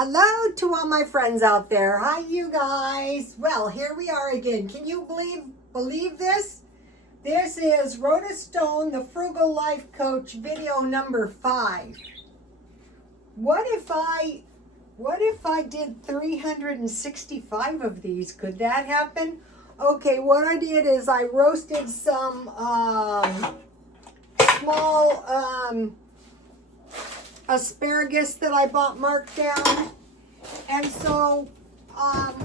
Hello to all my friends out there. Hi, you guys. Well, here we are again. Can you believe this? This is Rhoda Stone, the Frugal Life Coach, video number 5. What if I did 365 of these? Could that happen? Okay, what I did is I roasted some small asparagus that I bought marked down. And so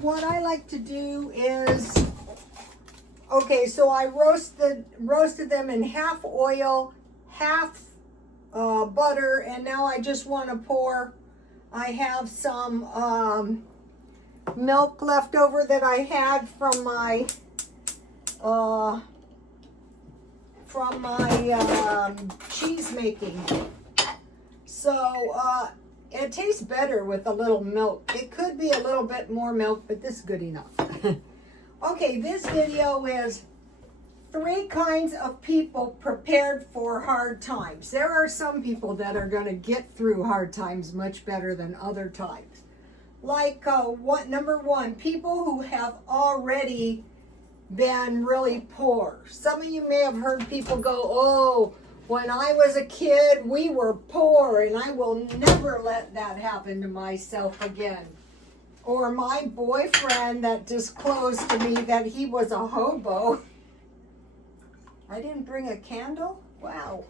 what I like to do is, okay, so I roasted them in half oil, half butter, and now I just want to pour. I have some milk left over that I had from my cheese making. So it tastes better with a little milk. It could be a little bit more milk, but this is good enough. Okay, this video is 3 kinds of people prepared for hard times. There are some people that are going to get through hard times much better than other times. Like number 1, people who have already been really poor. Some of you may have heard people go, "Oh, when I was a kid, we were poor, and I will never let that happen to myself again." Or my boyfriend that disclosed to me that he was a hobo. I didn't bring a candle? Wow.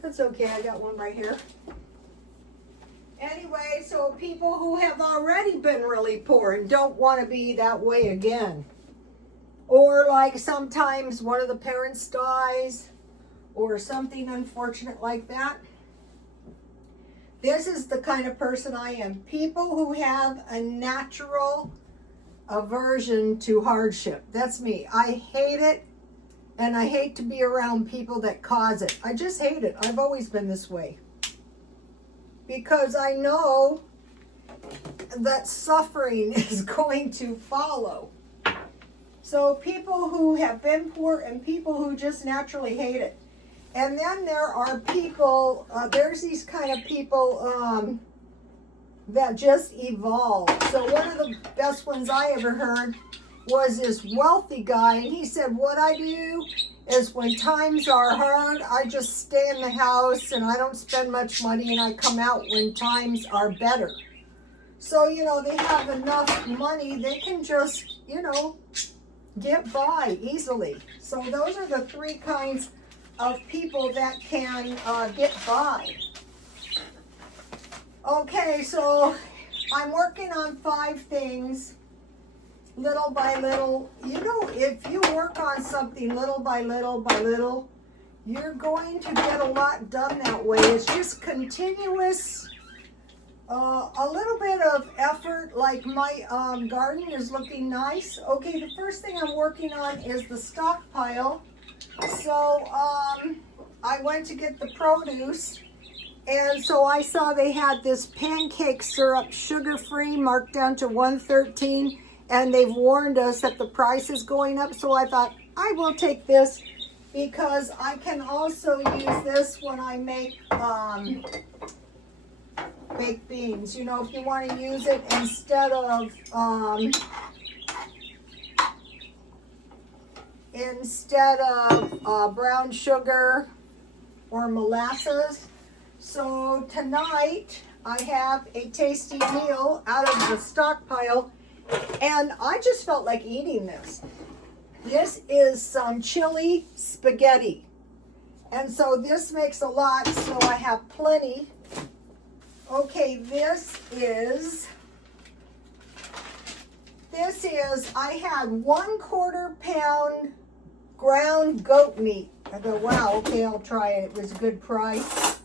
That's okay, I got one right here. Anyway, so people who have already been really poor and don't want to be that way again. Or like sometimes one of the parents dies, or something unfortunate like that. This is the kind of person I am. People who have a natural aversion to hardship. That's me. I hate it, and I hate to be around people that cause it. I just hate it. I've always been this way. Because I know that suffering is going to follow. So people who have been poor and people who just naturally hate it. And then there are people, there's these kind of people that just evolve. So one of the best ones I ever heard was this wealthy guy, and he said, "What I do is when times are hard, I just stay in the house and I don't spend much money, and I come out when times are better." So, they have enough money, they can just, get by easily. So those are the 3 kinds of people that can get by. Okay, so I'm working on 5 things little by little. If you work on something little by little, you're going to get a lot done that way. It's just continuous, a little bit of effort. Like my garden is looking nice. Okay, the first thing I'm working on is the stockpile. So I went to get the produce, and so I saw they had this pancake syrup, sugar-free, marked down to $1.13, and they've warned us that the price is going up. So I thought, I will take this, because I can also use this when I make baked beans. If you want to use it instead of brown sugar or molasses. So tonight I have a tasty meal out of the stockpile, and I just felt like eating this. This is some chili spaghetti, and so this makes a lot, so I have plenty. Okay, this is I had 1/4 pound ground goat meat. I go, wow, okay, I'll try it. It was a good price.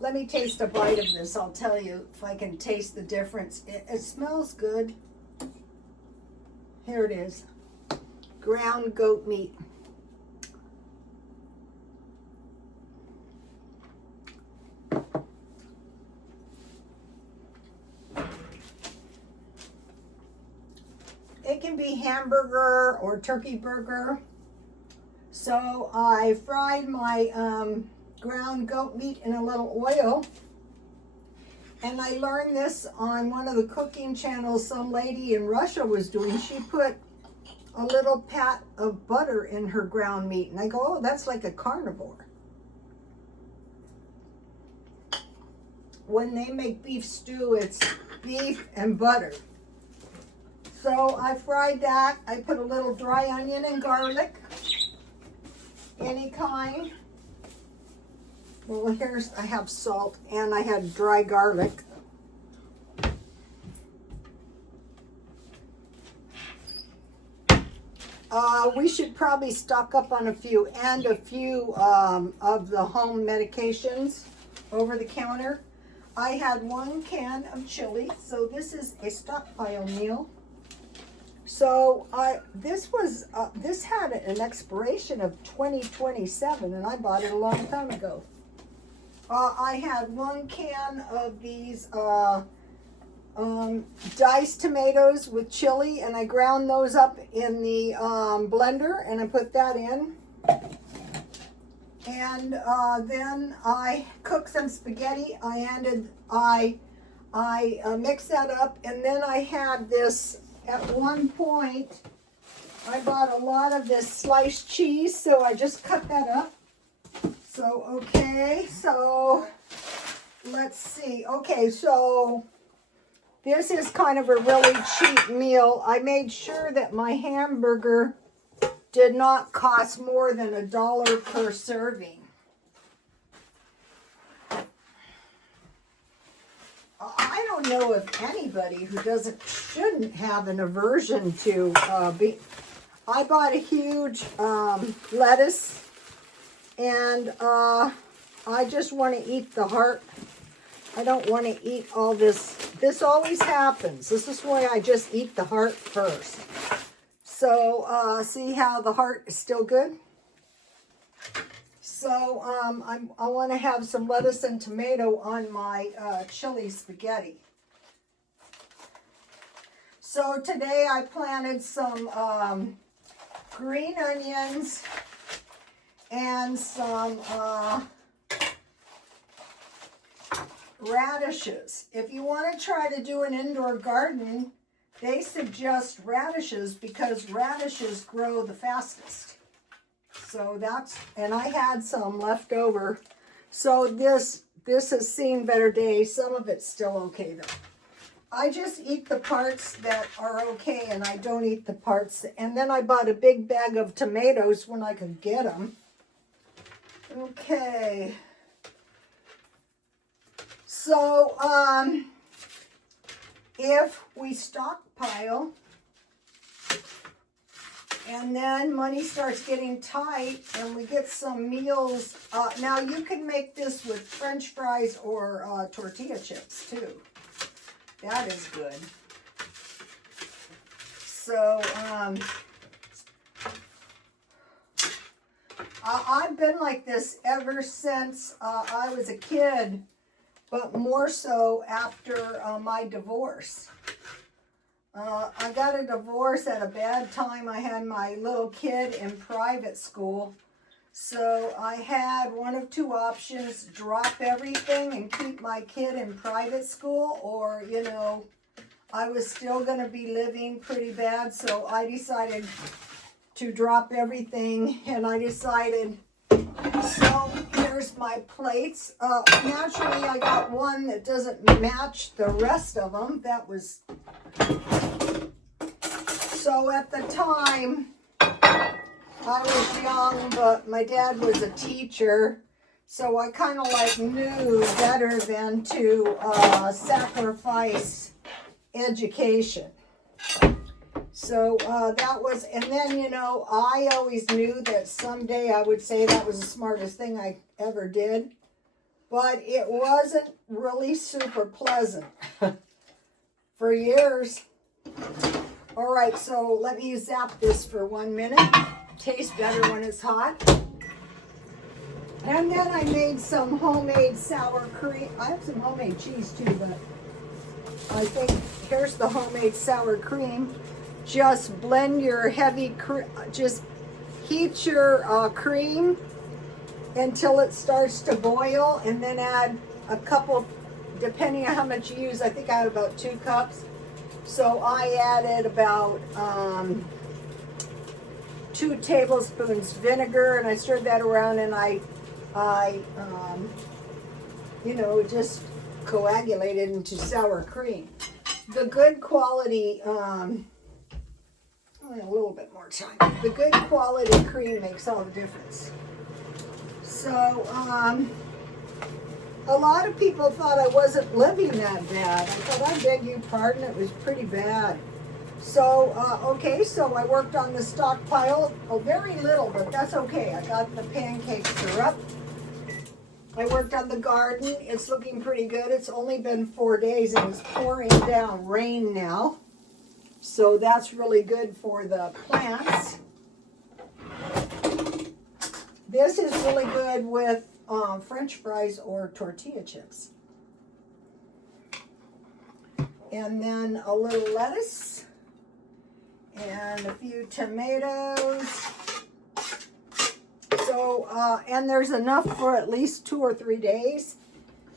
Let me taste a bite of this. I'll tell you if I can taste the difference. It smells good. Here it is. Ground goat meat. It can be hamburger or turkey burger. So I fried my ground goat meat in a little oil. And I learned this on one of the cooking channels some lady in Russia was doing. She put a little pat of butter in her ground meat. And I go, oh, that's like a carnivore. When they make beef stew, it's beef and butter. So I fried that. I put a little dry onion and garlic, any kind. Well, here's, I have salt and I had dry garlic. We should probably stock up on a few of the home medications over the counter. I had 1 can of chili, so this is a stockpile meal. So this had an expiration of 2027, and I bought it a long time ago. I had 1 can of these diced tomatoes with chili, and I ground those up in the blender, and I put that in. And then I cooked some spaghetti. I mixed that up, and then I had this. At one point, I bought a lot of this sliced cheese, so I just cut that up. So, okay, so let's see. Okay, so this is kind of a really cheap meal. I made sure that my hamburger did not cost more than $1 per serving. I don't know if anybody who shouldn't have an aversion to beef. I bought a huge lettuce, and I just want to eat the heart. I don't want to eat all this. This always happens. This is why I just eat the heart first. So see how the heart is still good? So I want to have some lettuce and tomato on my chili spaghetti. So today I planted some green onions and some radishes. If you want to try to do an indoor garden, they suggest radishes because radishes grow the fastest. So and I had some left over. So this has seen better days. Some of it's still okay though. I just eat the parts that are okay, and I don't eat the parts. And then I bought a big bag of tomatoes when I could get them. Okay. So, if we stockpile, and then money starts getting tight and we get some meals. Now you can make this with French fries or tortilla chips too. That is good. So I've been like this ever since I was a kid, but more so after my divorce. I got a divorce at a bad time. I had my little kid in private school. So I had one of 2 options: drop everything and keep my kid in private school, or, you know, I was still going to be living pretty bad. So I decided to drop everything, and I decided, so here's my plates. Naturally, I got one that doesn't match the rest of them. That was... So at the time, I was young, but my dad was a teacher, so I kind of like knew better than to sacrifice education. So that was, and then, you know, I always knew that someday I would say that was the smartest thing I ever did, but it wasn't really super pleasant for years. All right, so let me zap this for 1 minute. Tastes better when it's hot. And then I made some homemade sour cream. I have some homemade cheese too, but I think here's the homemade sour cream. Just blend your just heat your cream until it starts to boil, and then add a couple depending on how much you use. I think I had about 2 cups. So I added about 2 tablespoons vinegar, and I stirred that around, and I just coagulated into sour cream. The good quality, a little bit more time. The good quality cream makes all the difference. So, a lot of people thought I wasn't living that bad. I thought, I beg your pardon, it was pretty bad. So, okay, so I worked on the stockpile. Oh, very little, but that's okay. I got the pancake syrup. I worked on the garden. It's looking pretty good. It's only been 4 days and it's pouring down rain now. So that's really good for the plants. This is really good with French fries or tortilla chips. And then a little lettuce and a few tomatoes. So, and there's enough for at least 2 or 3 days.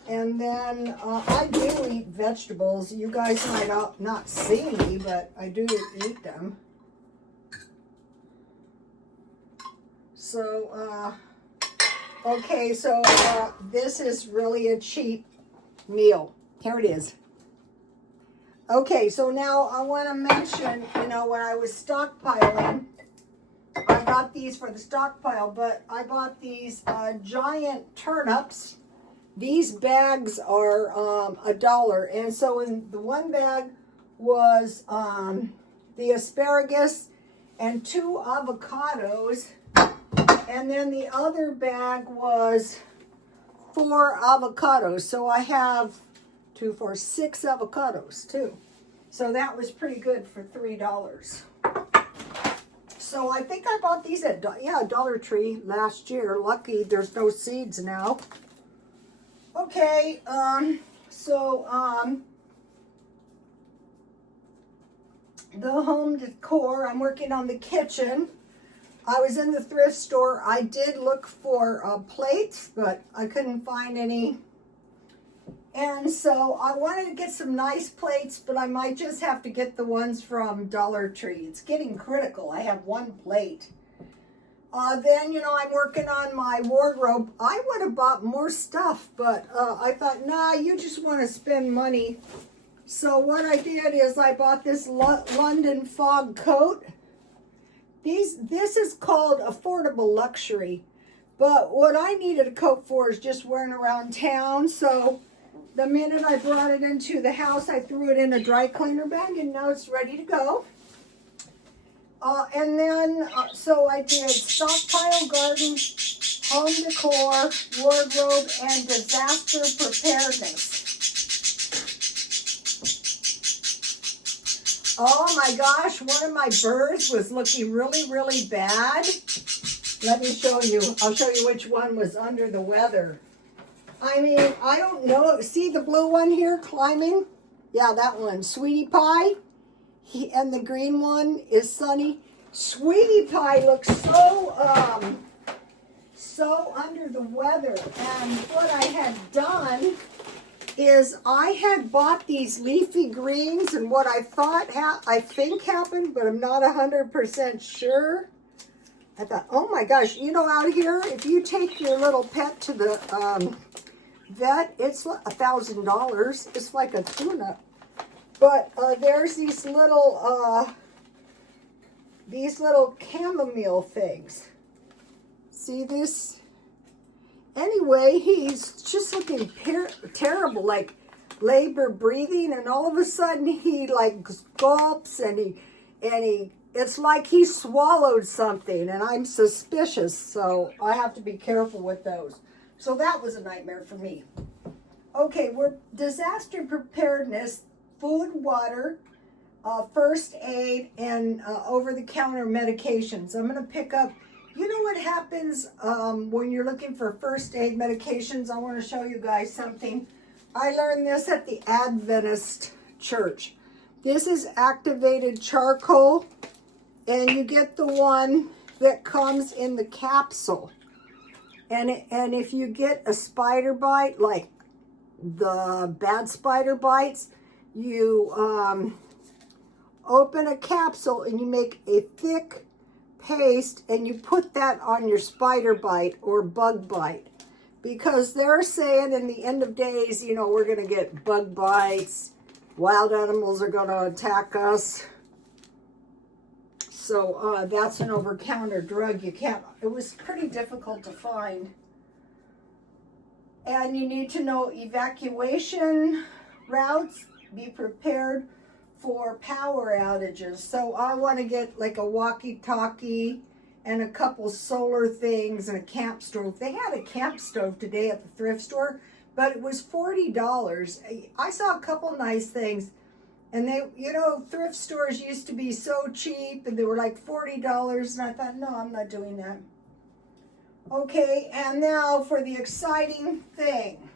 And then I do eat vegetables. You guys might not see me, but I do eat them. So, okay, so this is really a cheap meal. Here it is. Okay, so now I want to mention, when I was stockpiling, I got these for the stockpile, but I bought these giant turnips. These bags are $1, and so in the one bag was the asparagus and 2 avocados, and then the other bag was 4 avocados. So I have 2, 4, 6 avocados too. So that was pretty good for $3. So I think I bought these at Dollar Tree last year. Lucky there's no seeds now. Okay, the home decor, I'm working on the kitchen. I was in the thrift store. I did look for plates, but I couldn't find any. And so I wanted to get some nice plates, but I might just have to get the ones from Dollar Tree. It's getting critical. I have 1 plate. Then, I'm working on my wardrobe. I would have bought more stuff, but I thought, nah, you just want to spend money. So what I did is I bought this London fog coat. This is called affordable luxury. But what I needed a coat for is just wearing around town. So the minute I brought it into the house, I threw it in a dry cleaner bag, and now it's ready to go. And then, so I did stockpile, garden, home decor, wardrobe, and disaster preparedness. Oh my gosh, one of my birds was looking really, really bad. Let me show you. I'll show you which one was under the weather. I mean, I don't know. See the blue one here climbing? Yeah, that one. Sweetie Pie. And the green one is Sunny. Sweetie Pie looks so under the weather. And what I had done is I had bought these leafy greens, and what I think happened, but I'm not 100% sure. I thought, oh my gosh, out here, if you take your little pet to the vet, it's $1,000. It's like a tuna. But there's these little chamomile things. See this? Anyway, he's just looking terrible, like labor breathing, and all of a sudden he like gulps and it's like he swallowed something, and I'm suspicious, so I have to be careful with those. So that was a nightmare for me. Okay, we're disaster preparedness, food, water, first aid, and over-the-counter medications. I'm going to pick up, what happens when you're looking for first aid medications? I want to show you guys something. I learned this at the Adventist church. This is activated charcoal, and you get the one that comes in the capsule. And if you get a spider bite, like the bad spider bites, you open a capsule and you make a thick paste and you put that on your spider bite or bug bite. Because they're saying in the end of days, you know, we're going to get bug bites. Wild animals are going to attack us. So that's an over-counter drug. You can't, it was pretty difficult to find. And you need to know evacuation routes. Be prepared for power outages. So I want to get like a walkie-talkie and a couple solar things and a camp stove. They had a camp stove today at the thrift store, but it was $40. I saw a couple nice things, and they, you know, thrift stores used to be so cheap, and they were like $40, and I thought, no, I'm not doing that. Okay, and now for the exciting thing.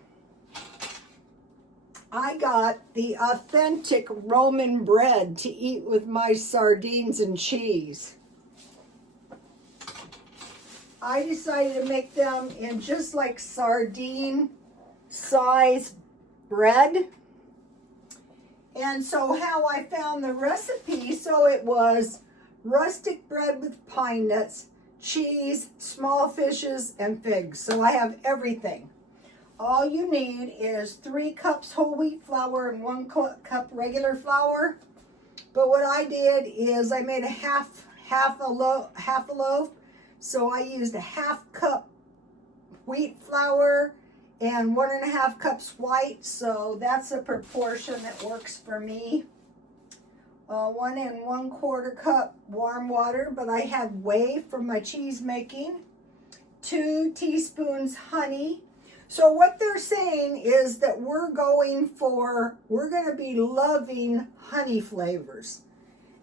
I got the authentic Roman bread to eat with my sardines and cheese. I decided to make them in just like sardine size bread. And so how I found the recipe, so it was rustic bread with pine nuts, cheese, small fishes, and figs. So I have everything. All you need is 3 cups whole wheat flour and 1 cup regular flour. But what I did is I made a half a loaf. So I used a 1/2 cup wheat flour and 1.5 cups white. So that's a proportion that works for me. 1 1/4 cup warm water, but I had whey from my cheese making. 2 teaspoons honey. So what they're saying is that we're going to be loving honey flavors.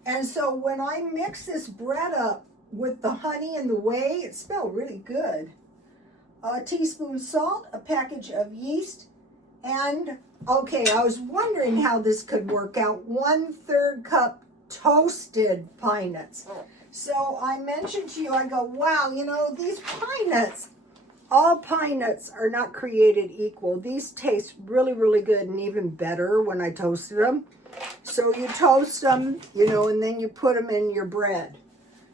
And so when I mix this bread up with the honey and the whey, it smelled really good. A teaspoon salt, a package of yeast, and okay, I was wondering how this could work out. 1/3 cup toasted pine nuts. So I mentioned to you, I go, wow, you know, these pine nuts, all pine nuts are not created equal. These taste really, really good and even better when I toasted them. So you toast them, you know, and then you put them in your bread.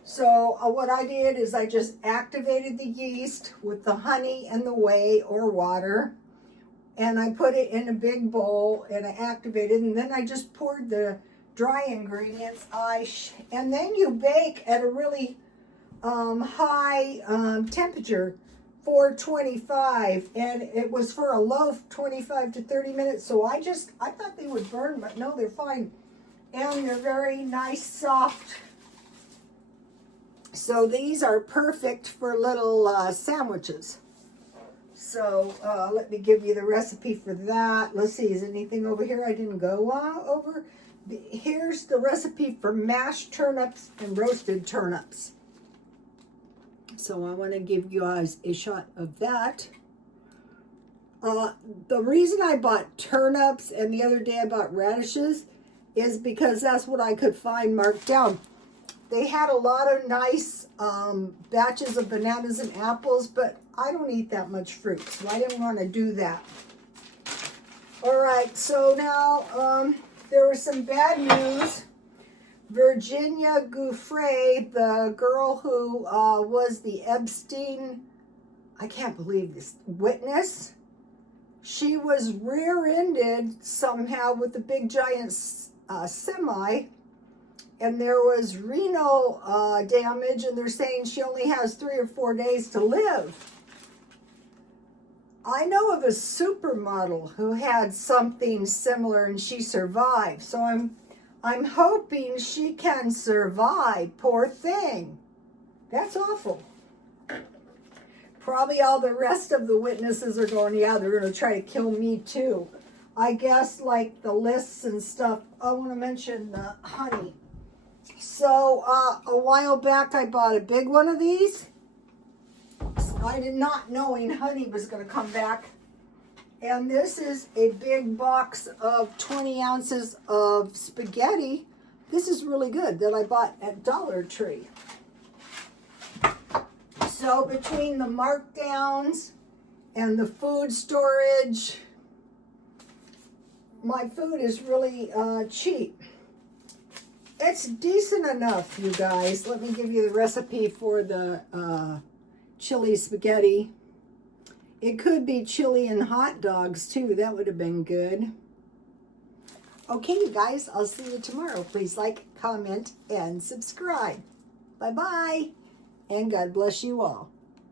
So what I did is I just activated the yeast with the honey and the whey or water, and I put it in a big bowl and I activated, and then I just poured the dry ingredients. And then you bake at a really high temperature, 425, and it was for a loaf 25 to 30 minutes. So I thought they would burn, but no, they're fine, and they're very nice, soft. So these are perfect for little sandwiches. So let me give you the recipe for that. Let's see, is anything over here I didn't go over? Here's the recipe for mashed turnips and roasted turnips. So I want to give you guys a shot of that. The reason I bought turnips and the other day I bought radishes is because that's what I could find marked down. They had a lot of nice batches of bananas and apples, but I don't eat that much fruit, so I didn't want to do that. All right, so now there was some bad news. Virginia Giuffre, the girl who was the Epstein, I can't believe this, witness, she was rear-ended somehow with a big giant semi, and there was renal damage, and they're saying she only has 3 or 4 days to live. I know of a supermodel who had something similar and she survived, so I'm hoping she can survive. Poor thing. That's awful. Probably all the rest of the witnesses are going, yeah, they're going to try to kill me too. I guess like the lists and stuff. I want to mention the honey. So a while back I bought a big one of these. I did not knowing honey was going to come back. And this is a big box of 20 ounces of spaghetti. This is really good that I bought at Dollar Tree. So between the markdowns and the food storage my food is really cheap. It's decent enough, you guys. Let me give you the recipe for the chili spaghetti. It could be chili and hot dogs too. That would have been good. Okay, you guys, I'll see you tomorrow. Please like, comment, and subscribe. Bye-bye, and God bless you all.